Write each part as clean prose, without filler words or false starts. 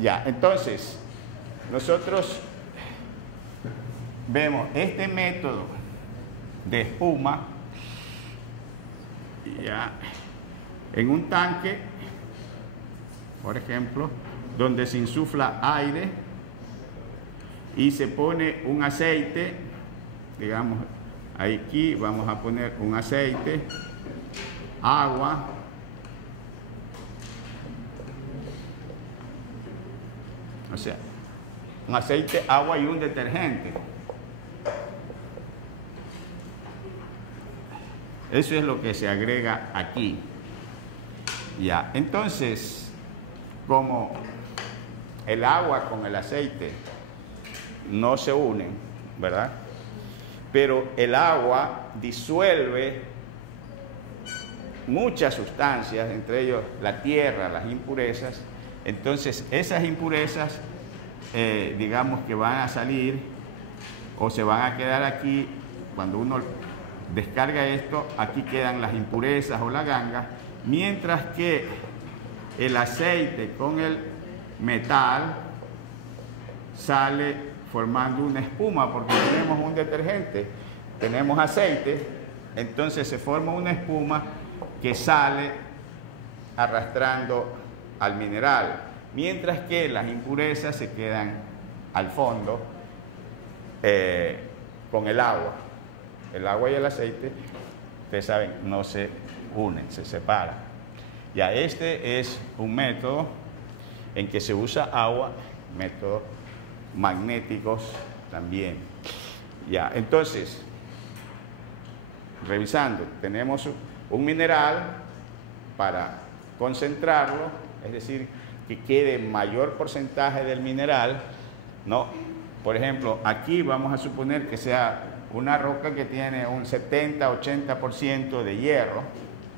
Ya, entonces, nosotros vemos este método de espuma ya, en un tanque, por ejemplo, donde se insufla aire y se pone un aceite, digamos, aquí vamos a poner un aceite, agua, o sea, un aceite, agua y un detergente. Eso es lo que se agrega aquí. Ya, entonces, como el agua con el aceite no se unen, ¿verdad? Pero el agua disuelve muchas sustancias, entre ellos la tierra, las impurezas. Entonces, esas impurezas, digamos que van a salir o se van a quedar aquí. Cuando uno descarga esto, aquí quedan las impurezas o la ganga, mientras que el aceite con el metal sale formando una espuma, porque tenemos un detergente, tenemos aceite, entonces se forma una espuma que sale arrastrando al mineral, mientras que las impurezas se quedan al fondo con el agua. El agua y el aceite, ustedes saben, no se unen, se separan. Ya, este es un método en que se usa agua, métodos magnéticos también. Ya, entonces, revisando, tenemos un mineral para concentrarlo, es decir, que quede mayor porcentaje del mineral, ¿no? Por ejemplo, aquí vamos a suponer que sea una roca que tiene un 70-80% de hierro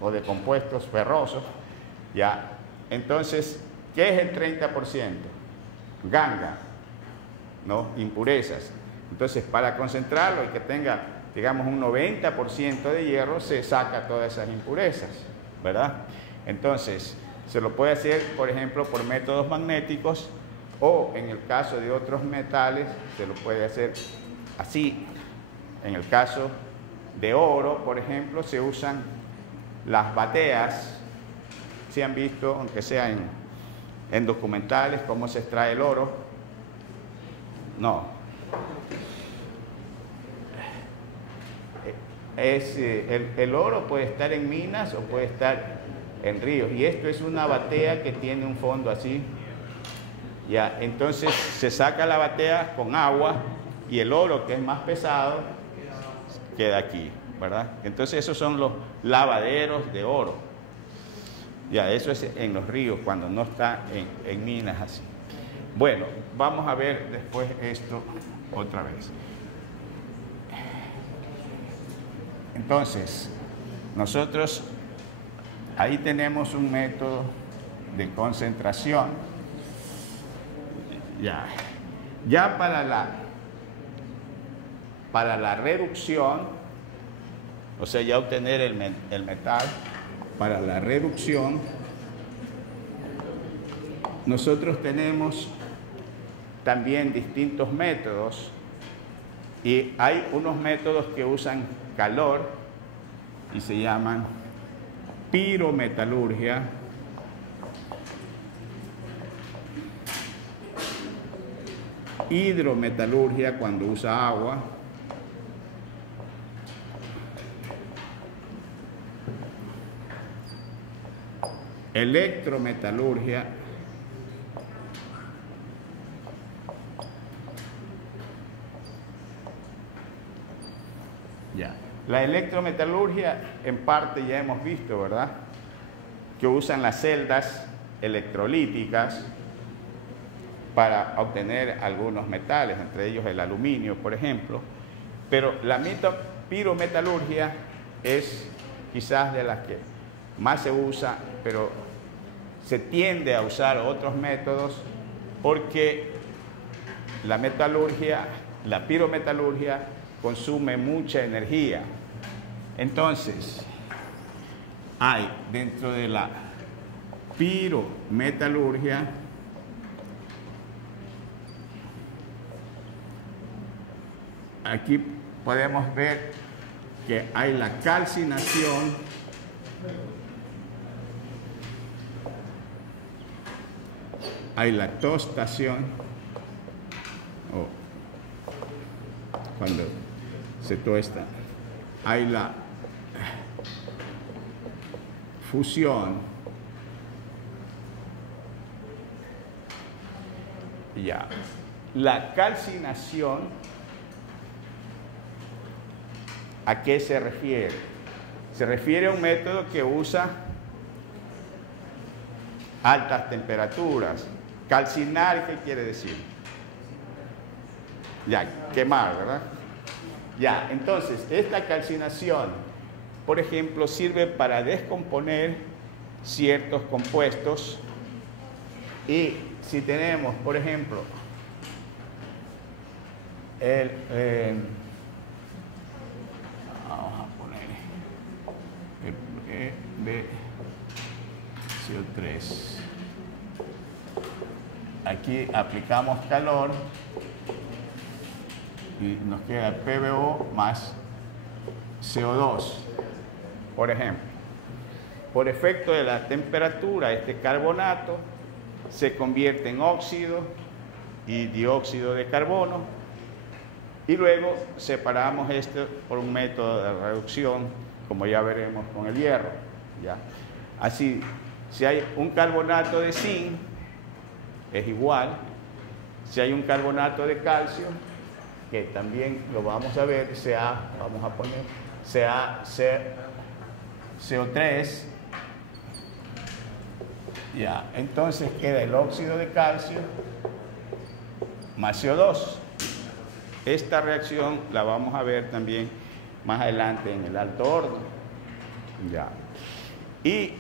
o de compuestos ferrosos, ¿ya? Entonces, ¿qué es el 30%? Ganga, ¿no? Impurezas. Entonces, para concentrarlo y que tenga, digamos, un 90% de hierro, se saca todas esas impurezas, ¿verdad? Entonces, se lo puede hacer, por ejemplo, por métodos magnéticos, o en el caso de otros metales, se lo puede hacer así. En el caso de oro, por ejemplo, se usan las bateas. Si han visto, aunque sea en documentales, cómo se extrae el oro. No. El oro puede estar en minas o puede estar en ríos. Y esto es una batea que tiene un fondo así. Ya, entonces se saca la batea con agua y el oro, que es más pesado, queda aquí, ¿verdad? Entonces esos son los lavaderos de oro. Ya, eso es en los ríos, cuando no está en minas así. Bueno, vamos a ver después esto otra vez. Entonces, nosotros ahí tenemos un método de concentración. Ya para la reducción, o sea, ya obtener el metal, para la reducción, nosotros tenemos también distintos métodos, y hay unos métodos que usan calor y se llaman pirometalurgia, hidrometalurgia cuando usa agua, electrometalurgia, ya. La electrometalurgia en parte ya hemos visto, ¿verdad? Que usan las celdas electrolíticas para obtener algunos metales, entre ellos el aluminio, por ejemplo. Pero la pirometalurgia es quizás de las que más se usa, pero se tiende a usar otros métodos porque la metalurgia, la pirometalurgia consume mucha energía. Entonces, hay dentro de la pirometalurgia aquí podemos ver que hay la calcinación, hay la tostación, cuando se tuesta, hay la fusión, ya. La calcinación, ¿a qué se refiere? Se refiere a un método que usa altas temperaturas. Calcinar, ¿qué quiere decir? Ya, quemar, ¿verdad? Ya, entonces, esta calcinación, por ejemplo, sirve para descomponer ciertos compuestos. Y si tenemos, por ejemplo, vamos a poner el CO3. Aquí aplicamos calor y nos queda PbO más CO2, por ejemplo. Por efecto de la temperatura, este carbonato se convierte en óxido y dióxido de carbono, y luego separamos esto por un método de reducción, como ya veremos con el hierro, ¿ya? Así, si hay un carbonato de zinc, es igual. Si hay un carbonato de calcio, que también lo vamos a ver, vamos a poner CO3, ya, entonces queda el óxido de calcio más CO2. Esta reacción la vamos a ver también más adelante en el alto horno, ya. Y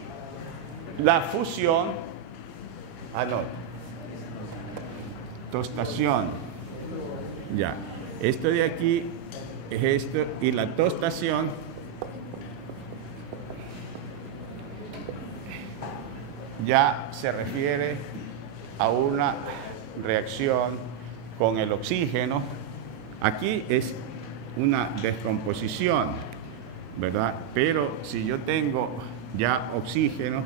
la fusión, tostación, ya. Esto de aquí es esto, y la tostación ya se refiere a una reacción con el oxígeno. Aquí es una descomposición, ¿verdad? Pero si yo tengo ya oxígeno,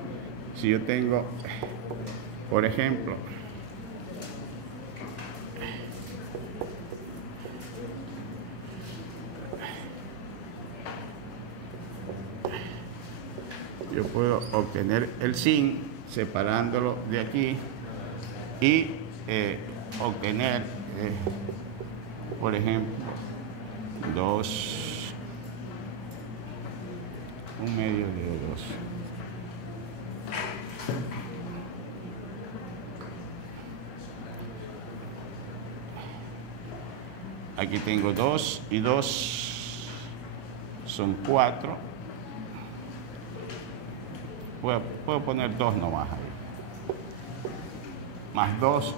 si yo tengo, por ejemplo, yo puedo obtener el zinc separándolo de aquí y obtener, por ejemplo, un medio de O2. Aquí tengo 2 y 2 son 4. Puedo poner 2 nomás ahí. Más 2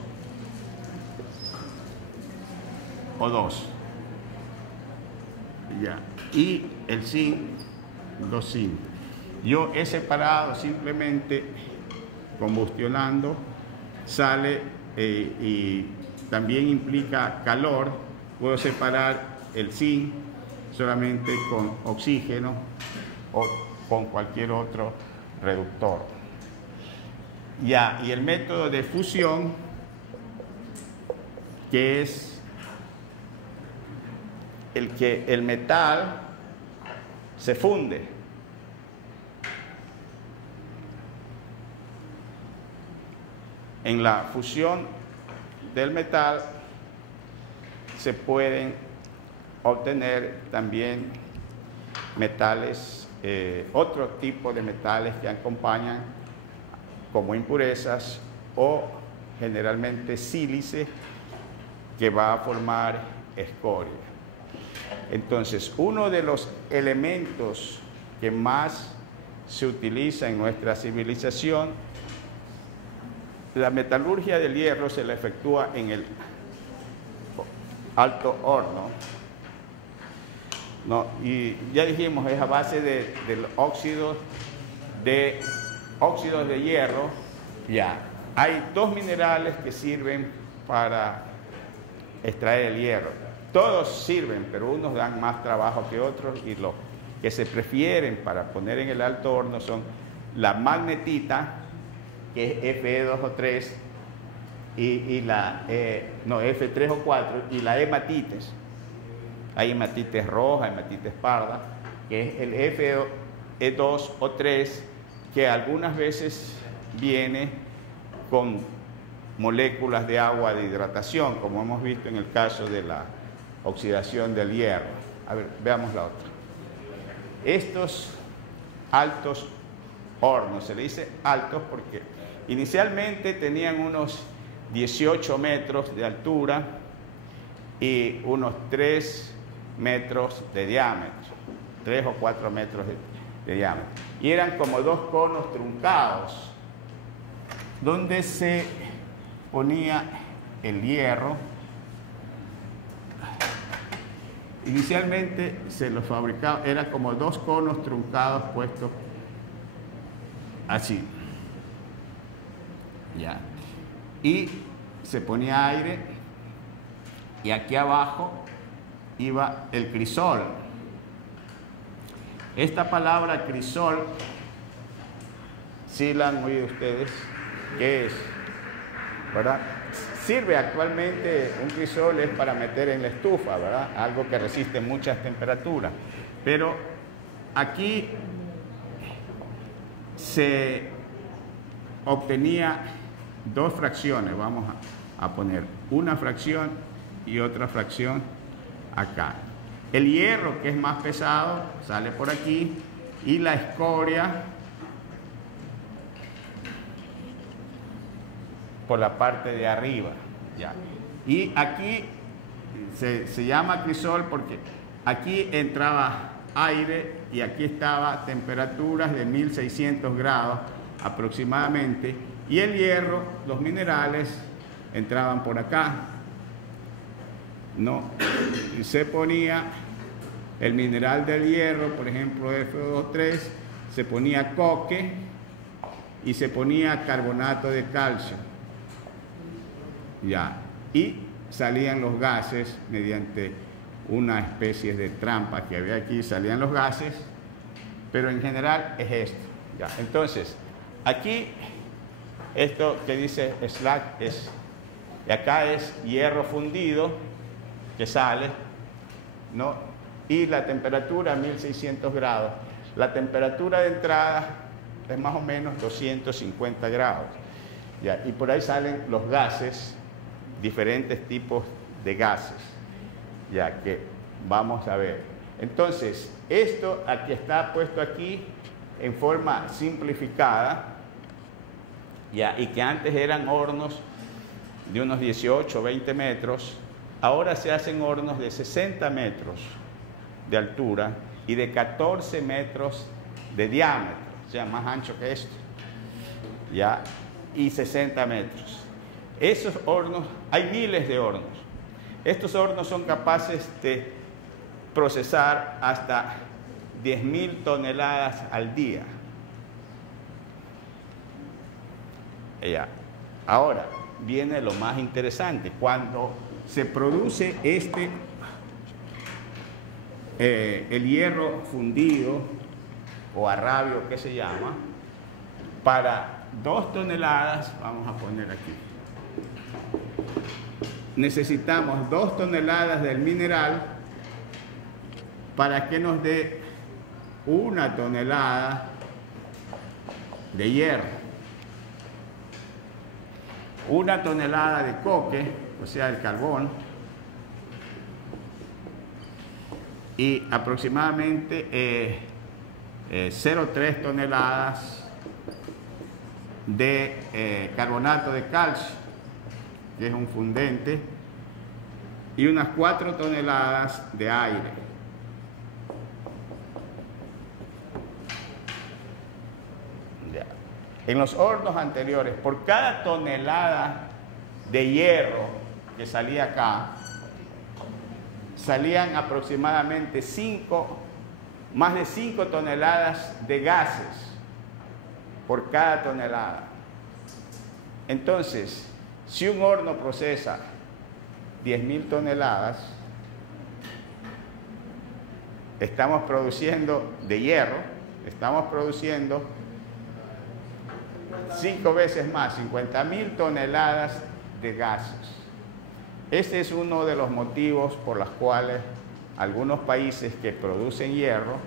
o 2. Ya. Y el zinc, 2 zinc. Yo he separado simplemente combustionando, sale y también implica calor. Puedo separar el zinc solamente con oxígeno o con cualquier otro reductor. Ya, y el método de fusión, que es el que el metal se funde. En la fusión del metal se pueden obtener también metales, otro tipo de metales que acompañan como impurezas, o generalmente sílice, que va a formar escoria. Entonces, uno de los elementos que más se utiliza en nuestra civilización, la metalurgia del hierro se la efectúa en el alto horno, ¿no? Y ya dijimos, es a base del óxido óxidos de hierro. Ya, hay dos minerales que sirven para extraer el hierro. todos sirven, pero unos dan más trabajo que otros, y los que se prefieren para poner en el alto horno son la magnetita, que es Fe2 o 3, y la F3 o 4, y la hematites. Hay hematites roja, hematites parda, que es el Fe2 o 3, que algunas veces viene con moléculas de agua de hidratación, como hemos visto en el caso de la oxidación del hierro. A ver, veamos la otra. Estos altos hornos, se le dice altos porque inicialmente tenían unos 18 metros de altura y unos 3 metros de diámetro, 3 o 4 metros de diámetro. Y eran como dos conos truncados, donde se ponía el hierro. Inicialmente se los fabricaba, eran como dos conos truncados puestos así. Ya. Y se ponía aire, y aquí abajo iba el crisol. Esta palabra crisol, ¿sí la han oído ustedes? ¿Qué es? ¿Verdad? Sirve actualmente, un crisol es para meter en la estufa, ¿verdad? Algo que resiste muchas temperaturas. Pero aquí se obtenía dos fracciones, vamos a poner una fracción y otra fracción acá. El hierro, que es más pesado, sale por aquí, y la escoria por la parte de arriba. Ya. Y aquí se llama crisol porque aquí entraba aire y aquí estaba temperaturas de 1600 grados aproximadamente, y el hierro, los minerales entraban por acá, ¿no? Y se ponía el mineral del hierro, por ejemplo Fe2O3, se ponía coque y se ponía carbonato de calcio. Ya, y salían los gases mediante una especie de trampa que había aquí, salían los gases, pero en general es esto. Ya, entonces, aquí, esto que dice slag es, y acá es hierro fundido que sale, ¿no? Y la temperatura 1600 grados. La temperatura de entrada es más o menos 250 grados. Ya, y por ahí salen los gases, diferentes tipos de gases, ya que vamos a ver. Entonces, esto aquí está puesto aquí en forma simplificada, ya, y que antes eran hornos de unos 18 o 20 metros, ahora se hacen hornos de 60 metros de altura y de 14 metros de diámetro, o sea, más ancho que esto, ya, y 60 metros. Esos hornos, hay miles de hornos. Estos hornos son capaces de procesar hasta 10.000 toneladas al día. Ya. Ahora viene lo más interesante. Cuando se produce el hierro fundido o arrabio que se llama, para 2 toneladas, vamos a poner aquí, necesitamos 2 toneladas del mineral para que nos dé 1 tonelada de hierro, 1 tonelada de coque, o sea, el carbón, y aproximadamente 0,3 toneladas de carbonato de calcio, que es un fundente, y unas 4 toneladas de aire. Ya. En los hornos anteriores, por cada tonelada de hierro que salía acá, salían aproximadamente más de 5 toneladas de gases por cada tonelada. Entonces, si un horno procesa 10.000 toneladas, estamos produciendo de hierro, estamos produciendo 5 veces más, 50.000 toneladas de gases. Este es uno de los motivos por los cuales algunos países que producen hierro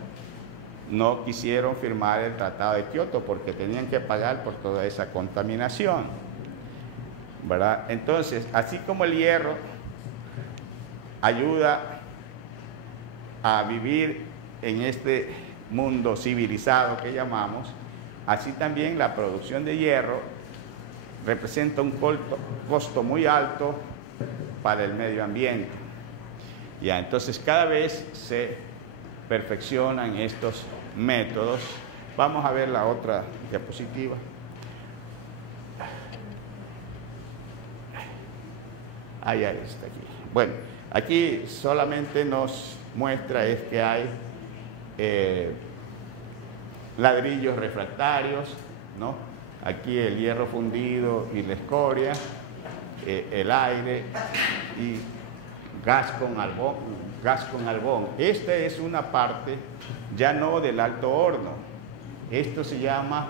no quisieron firmar el Tratado de Kioto, porque tenían que pagar por toda esa contaminación, ¿verdad? Entonces, así como el hierro ayuda a vivir en este mundo civilizado que llamamos, así también la producción de hierro representa un costo muy alto para el medio ambiente. Ya, entonces cada vez se perfeccionan estos métodos. Vamos a ver la otra diapositiva. Ah, ya está aquí. Bueno, aquí solamente nos muestra es que hay ladrillos refractarios, ¿no? Aquí el hierro fundido y la escoria, el aire y gas con argón. Esta es una parte ya no del alto horno. Esto se llama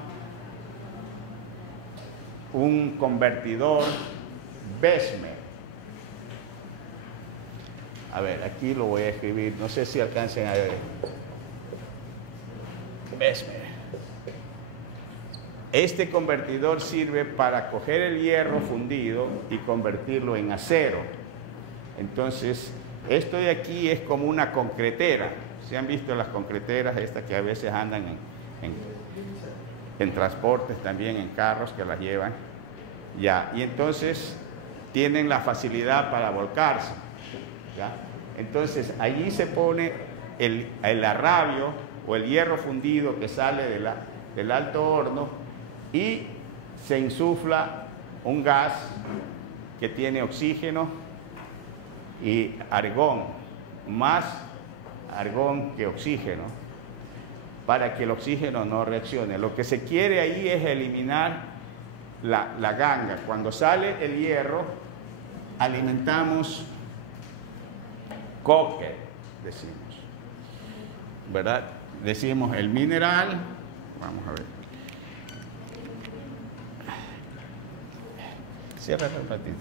un convertidor Bessemer. A ver, aquí lo voy a escribir, no sé si alcancen a ver. Bessemer. Este convertidor sirve para coger el hierro fundido y convertirlo en acero. Entonces, esto de aquí es como una concretera. ¿Se han visto las concreteras estas que a veces andan en transportes también, en carros que las llevan? Ya, y entonces tienen la facilidad para volcarse, ¿ya? Entonces, allí se pone el arrabio o el hierro fundido que sale del alto horno y se insufla un gas que tiene oxígeno y argón, más argón que oxígeno, para que el oxígeno no reaccione. Lo que se quiere ahí es eliminar la ganga. Cuando sale el hierro, alimentamos coque, decimos, ¿verdad? Decimos el mineral, vamos a ver. Cierra el ratito.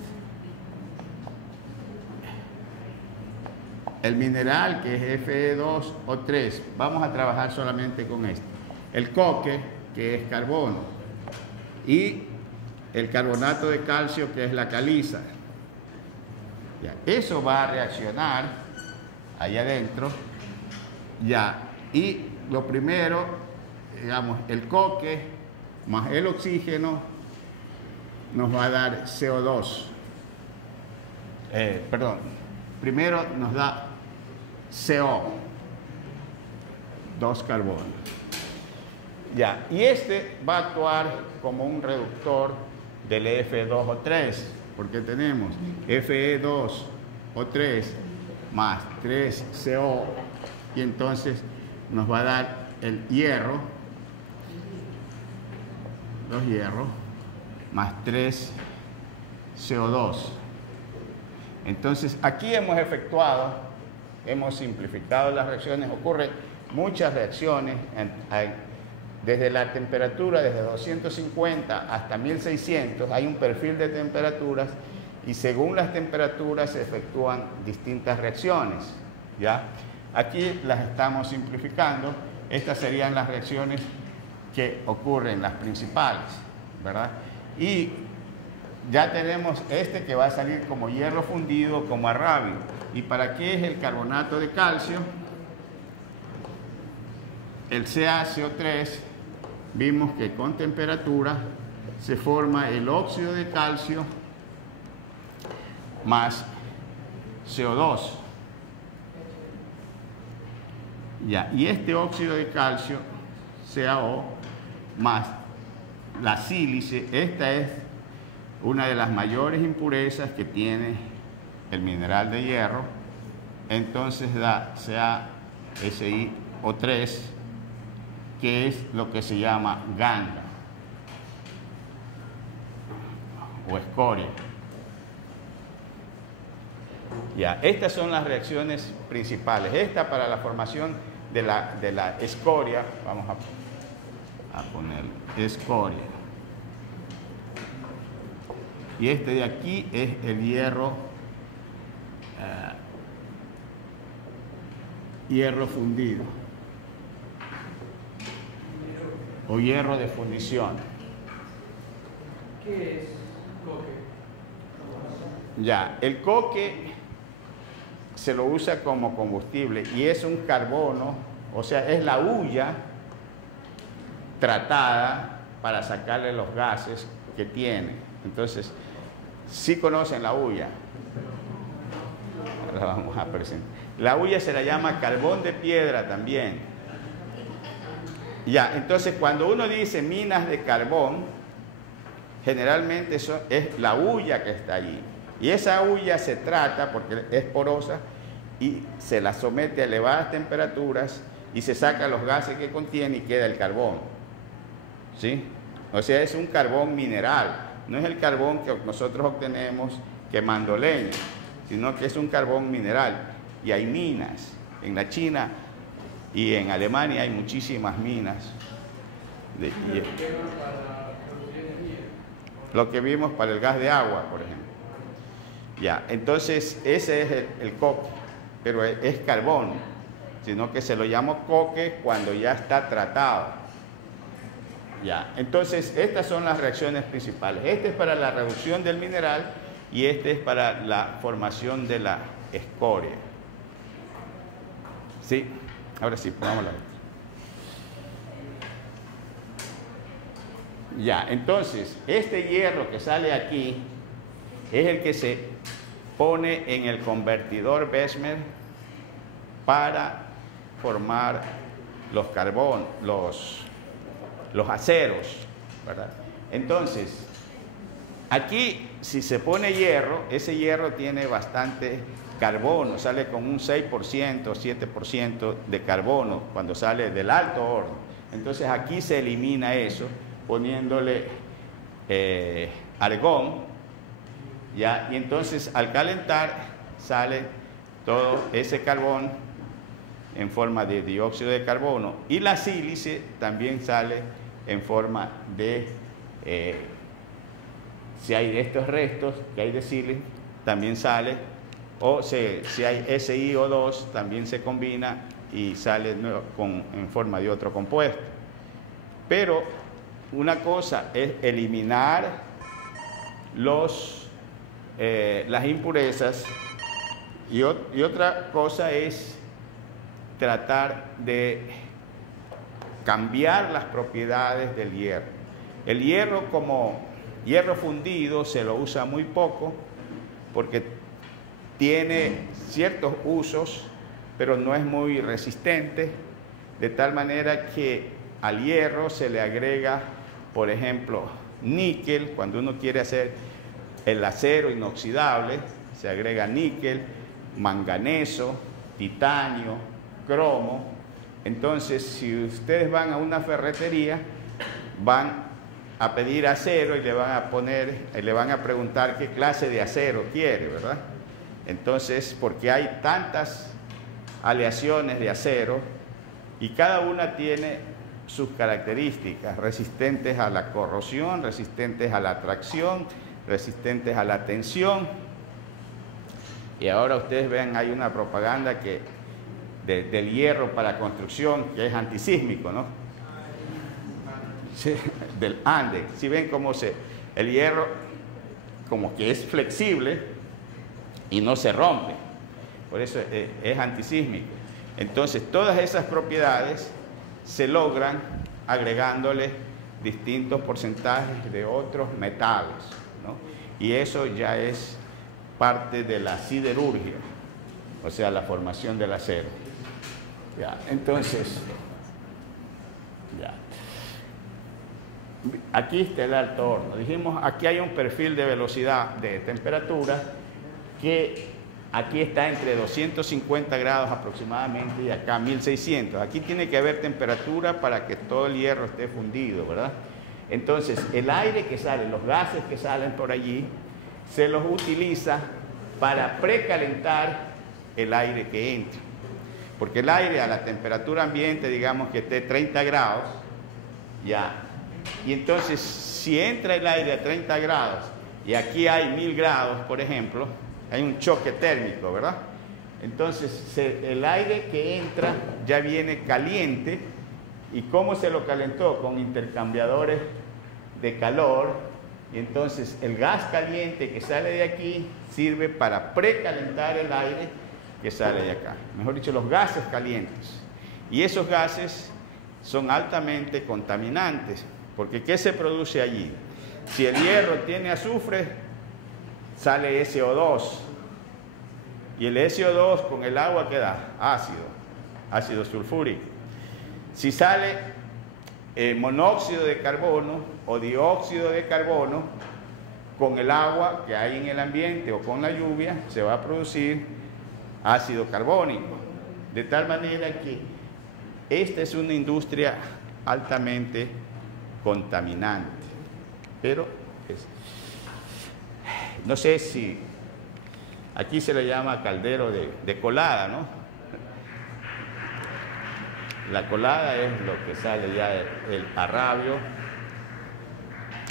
El mineral, que es Fe2O3, vamos a trabajar solamente con esto. El coque, que es carbono, y el carbonato de calcio, que es la caliza. Ya, eso va a reaccionar allá adentro. Ya, y lo primero, digamos, el coque más el oxígeno nos va a dar CO2. Primero nos da CO, 2 carbonos. Ya, y este va a actuar como un reductor del Fe2O3, porque tenemos Fe2O3 más 3CO, y entonces nos va a dar el hierro, 2 hierros, más 3 CO2. Entonces, aquí hemos simplificado las reacciones. Ocurren muchas reacciones desde la temperatura, desde 250 hasta 1600, hay un perfil de temperaturas y según las temperaturas se efectúan distintas reacciones, ¿ya? Aquí las estamos simplificando. Estas serían las reacciones que ocurren, las principales, ¿verdad? Y ya tenemos este que va a salir como hierro fundido, como arrabio. ¿Y para qué es el carbonato de calcio? El CaCO3, vimos que con temperatura se forma el óxido de calcio más CO2. Ya, y este óxido de calcio, CaO, más la sílice, esta es una de las mayores impurezas que tiene el mineral de hierro, entonces da CaSiO3, que es lo que se llama ganga o escoria. Ya, estas son las reacciones principales. Esta para la formación de la escoria, vamos a poner escoria. Y este de aquí es el hierro, hierro fundido o hierro de fundición. ¿Qué es coque? Ya, el coque se lo usa como combustible y es un carbono, o sea, es la hulla tratada para sacarle los gases que tiene. Entonces, ¿sí conocen la hulla? La vamos a presentar. La hulla se la llama carbón de piedra también. Ya, entonces cuando uno dice minas de carbón, generalmente eso es la hulla que está allí. Y esa hulla se trata, porque es porosa, y se la somete a elevadas temperaturas y se sacan los gases que contiene y queda el carbón. ¿Sí? O sea, es un carbón mineral. No es el carbón que nosotros obtenemos quemando leña, sino que es un carbón mineral. Y hay minas. En la China y en Alemania hay muchísimas minas. Lo que vimos para el gas de agua, por ejemplo. Ya, entonces ese es el coque, pero es carbón, sino que se lo llama coque cuando ya está tratado. Ya, entonces estas son las reacciones principales. Este es para la reducción del mineral y este es para la formación de la escoria. Sí, ahora sí, pongámosla. Ya, entonces este hierro que sale aquí es el que se pone en el convertidor Bessemer para formar los carbonos, los aceros, ¿verdad? Entonces, aquí si se pone hierro, ese hierro tiene bastante carbono, sale con un 6%, 7% de carbono cuando sale del alto horno. Entonces aquí se elimina eso poniéndole argón, ¿ya? Y entonces al calentar sale todo ese carbón en forma de dióxido de carbono y la sílice también sale en forma de, si hay estos restos que hay de sílice, también sale, o si hay SiO2 también se combina y sale en forma de otro compuesto. Pero una cosa es eliminar las impurezas y otra cosa es tratar de cambiar las propiedades del hierro. El hierro como hierro fundido se lo usa muy poco porque tiene ciertos usos, pero no es muy resistente, de tal manera que al hierro se le agrega, por ejemplo, níquel. Cuando uno quiere hacer el acero inoxidable, se agrega níquel, manganeso, titanio, cromo. Entonces, si ustedes van a una ferretería, van a pedir acero y le van a preguntar qué clase de acero quiere, ¿verdad? Entonces, porque hay tantas aleaciones de acero y cada una tiene sus características, resistentes a la corrosión, resistentes a la tracción, resistentes a la tensión. Y ahora ustedes ven, hay una propaganda del hierro para construcción que es antisísmico, ¿no? Sí, del Ande. Si ven cómo el hierro como que es flexible y no se rompe, por eso es antisísmico. Entonces todas esas propiedades se logran agregándole distintos porcentajes de otros metales, ¿no? Y eso ya es parte de la siderurgia, o sea, la formación del acero. Ya, entonces, ya. Aquí está el alto horno. Dijimos, aquí hay un perfil de velocidad de temperatura que aquí está entre 250 grados aproximadamente y acá 1600. Aquí tiene que haber temperatura para que todo el hierro esté fundido, ¿verdad? Entonces, el aire que sale, los gases que salen por allí, se los utiliza para precalentar el aire que entra. Porque el aire a la temperatura ambiente, digamos que esté 30 grados, ya. Y entonces, si entra el aire a 30 grados y aquí hay 1000 grados, por ejemplo, hay un choque térmico, ¿verdad? Entonces, el aire que entra ya viene caliente. ¿Y cómo se lo calentó? Con intercambiadores de calor. Y entonces, el gas caliente que sale de aquí sirve para precalentar el aire que sale de acá. Mejor dicho, los gases calientes. Y esos gases son altamente contaminantes. Porque ¿qué se produce allí? Si el hierro tiene azufre, sale SO2. Y el SO2 con el agua queda ácido sulfúrico. Si sale monóxido de carbono o dióxido de carbono, con el agua que hay en el ambiente o con la lluvia, se va a producir ácido carbónico. De tal manera que esta es una industria altamente contaminante. Pero no sé si aquí se le llama caldero de colada, ¿no? La colada es lo que sale ya el arrabio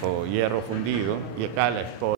o hierro fundido, y acá la escoria.